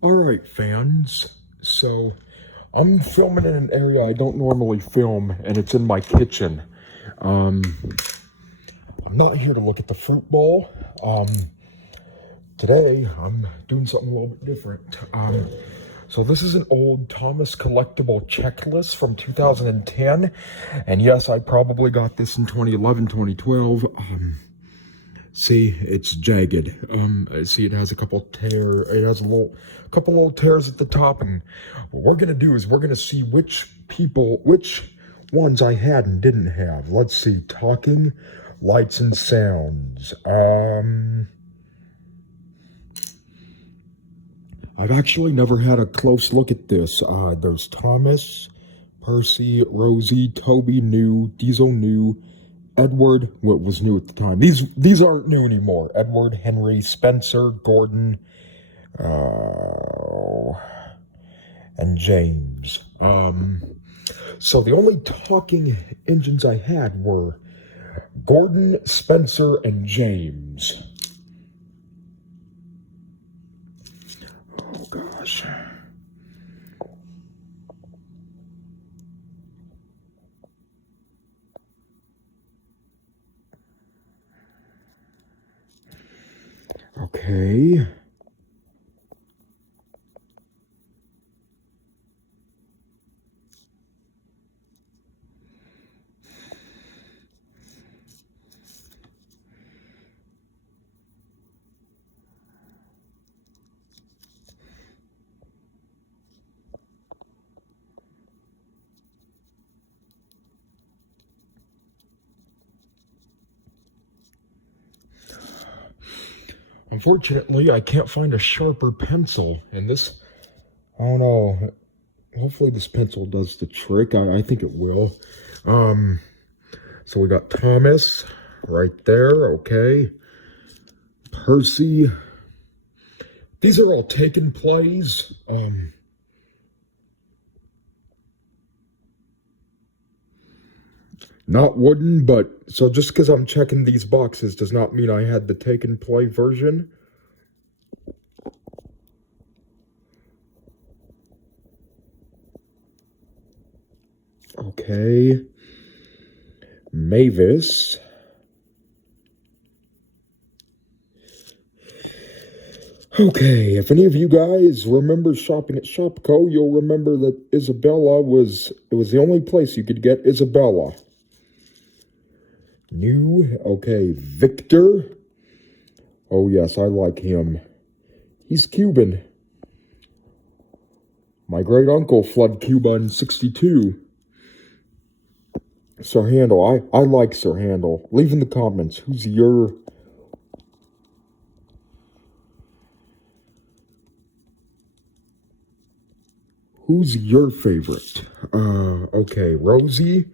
Alright, fans. So, I'm filming in an area I don't normally film, and it's in my kitchen. Um, I'm not here to look at the fruit bowl. Today, I'm doing something a little bit different. So this is an old Thomas collectible checklist from 2010. And yes, I probably got this in 2011, 2012. See, it's jagged. I see it has a couple couple little tears at the top, and what we're gonna do is we're gonna see which ones I had and didn't have. Let's see, talking, lights and sounds. I've actually never had a close look at this. There's Thomas, Percy, Rosie, Toby new, Diesel new, Edward, what was new at the time. These aren't new anymore. Edward, Henry, Spencer, Gordon, and James. So the only talking engines I had were Gordon, Spencer, and James. Oh gosh. Okay. Unfortunately, I can't find a sharper pencil, and this, I don't know, hopefully this pencil does the trick. I think it will. So we got Thomas right there, okay. Percy. These are all taken plays. Not wooden, but so just because I'm checking these boxes does not mean I had the taken play version. Okay. Mavis. Okay, if any of you guys remember shopping at Shopko, you'll remember that Isabella was the only place you could get Isabella. New, okay, Victor. Oh yes, I like him. He's Cuban. My great uncle fled Cuba in '62. Sir Handel, I like Sir Handel. Leave in the comments who's your favorite? Okay, Rosie.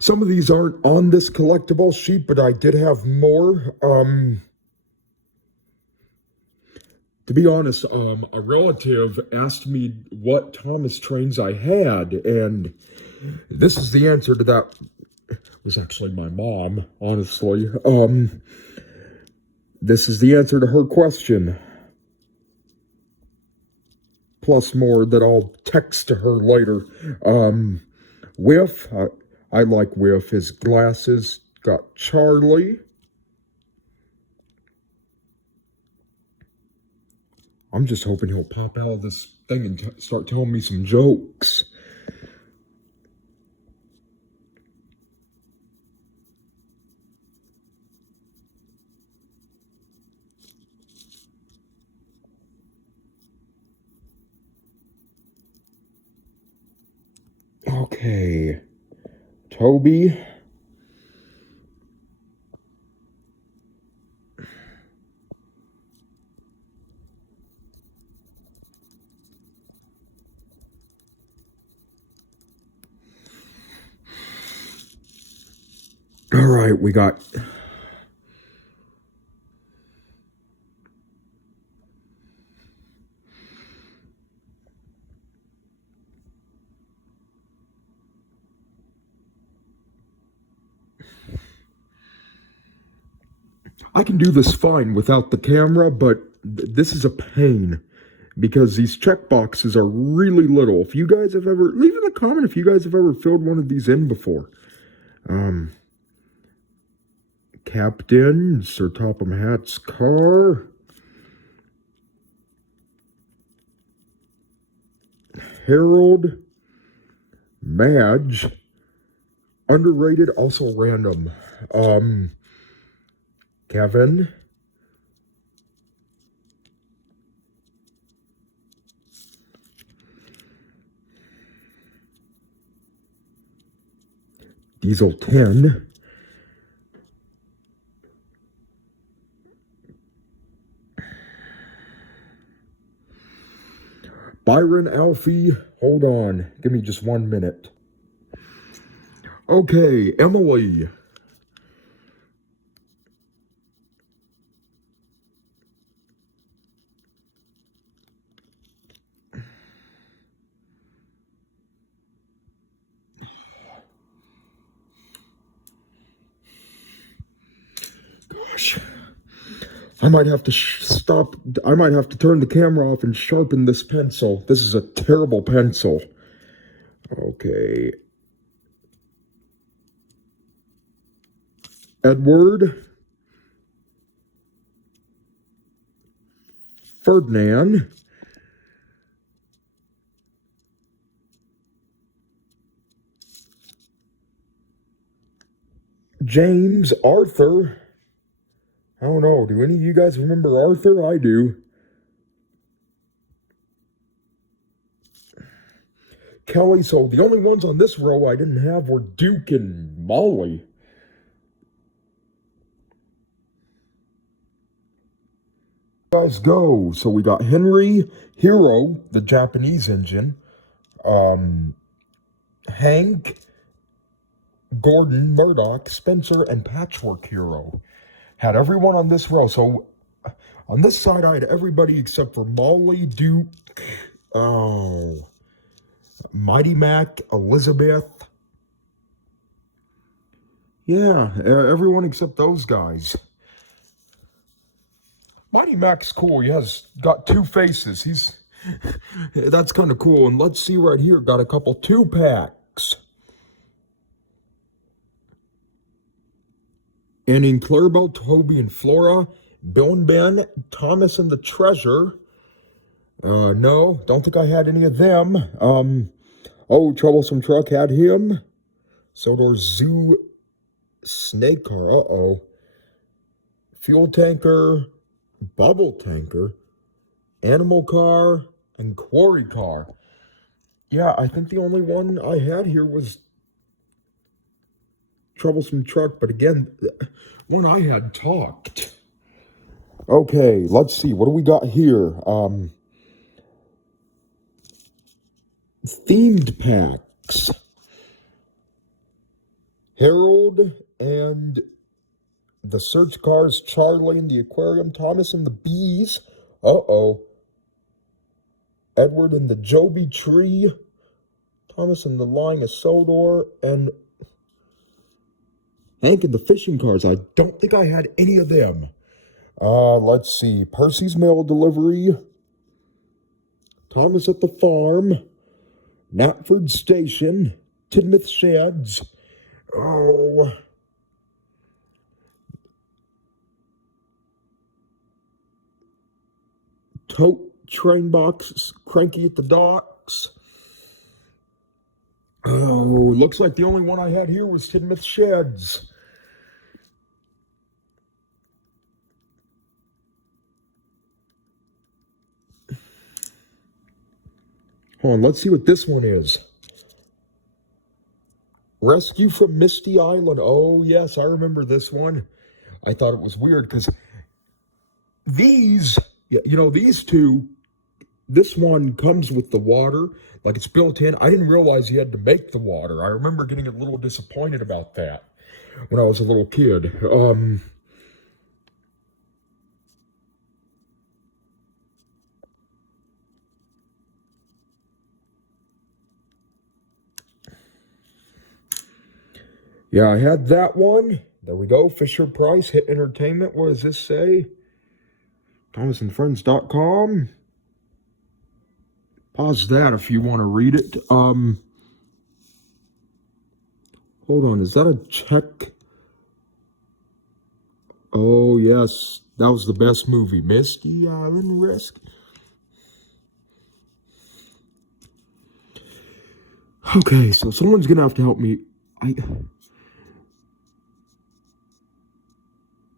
Some of these aren't on this collectible sheet, but I did have more. To be honest, a relative asked me what Thomas trains I had, and this is the answer to that. It was actually my mom, honestly. This is the answer to her question. Plus more that I'll text to her later. Whiff, I like Whiff. His glasses. Got Charlie. I'm just hoping he'll pop out of this thing and start telling me some jokes. Okay. Toby. All right, we got I can do this fine without the camera, but this is a pain because these check boxes are really little. If you guys have ever, leave in a comment if you guys have ever filled one of these in before. Captain, Sir Topham Hatt's car. Harold, Madge, underrated, also random. Kevin, Diesel 10, Byron Alfie, hold on, give me just 1 minute. Okay, Emily. Gosh, I might have to stop. I might have to turn the camera off and sharpen this pencil. This is a terrible pencil. Okay. Edward. Ferdinand. James. Arthur. I don't know. Do any of you guys remember Arthur? I do. Kelly. So the only ones on this row I didn't have were Duke and Molly. Guys, go. So we got Henry, Hero, the Japanese engine, Hank, Gordon, Murdoch, Spencer, and Patchwork Hero. Had everyone on this row. So on this side, I had everybody except for Molly, Duke, Mighty Mac, Elizabeth. Yeah, everyone except those guys. Mighty Mac's cool. He has got 2 faces. That's kind of cool. And let's see right here. Got a couple 2-packs. And in Clarabelle, Toby and Flora, Bill and Ben, Thomas and the Treasure. No, don't think I had any of them. Troublesome Truck had him. Sodor Zoo Snake Car, Fuel Tanker, Bubble Tanker, Animal Car, and Quarry Car. Yeah, I think the only one I had here was Troublesome Truck, but again, one I had talked. Okay, let's see. What do we got here? Themed packs. Harold and the Search Cars, Charlie and the Aquarium, Thomas and the Bees. Edward and the Joby Tree, Thomas and the Lying of Sodor, and Hank and the Fishing Cars. I don't think I had any of them. Let's see. Percy's Mail Delivery, Thomas at the Farm, Knapford Station, Tidmouth Sheds. Tote Train Box, Cranky at the Docks. Looks like the only one I had here was Tidmouth Sheds. Hold on, let's see what this one is. Rescue from Misty Island. Oh, yes, I remember this one. I thought it was weird because these, these 2, this one comes with the water, like it's built in. I didn't realize you had to make the water. I remember getting a little disappointed about that when I was a little kid. Yeah, I had that one. There we go. Fisher Price, Hit Entertainment. What does this say? ThomasandFriends.com. Pause that if you want to read it. Hold on. Is that a check? Oh, yes. That was the best movie. Misty Island Risk. Okay, so someone's going to have to help me.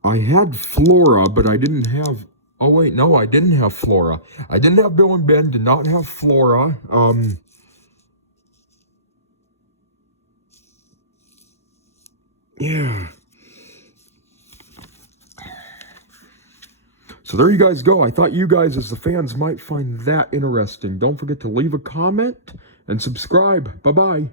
I had Flora, but I didn't have... Oh, wait, no, I didn't have Flora. I didn't have Bill and Ben, did not have Flora. Yeah. So there you guys go. I thought you guys, as the fans, might find that interesting. Don't forget to leave a comment and subscribe. Bye-bye.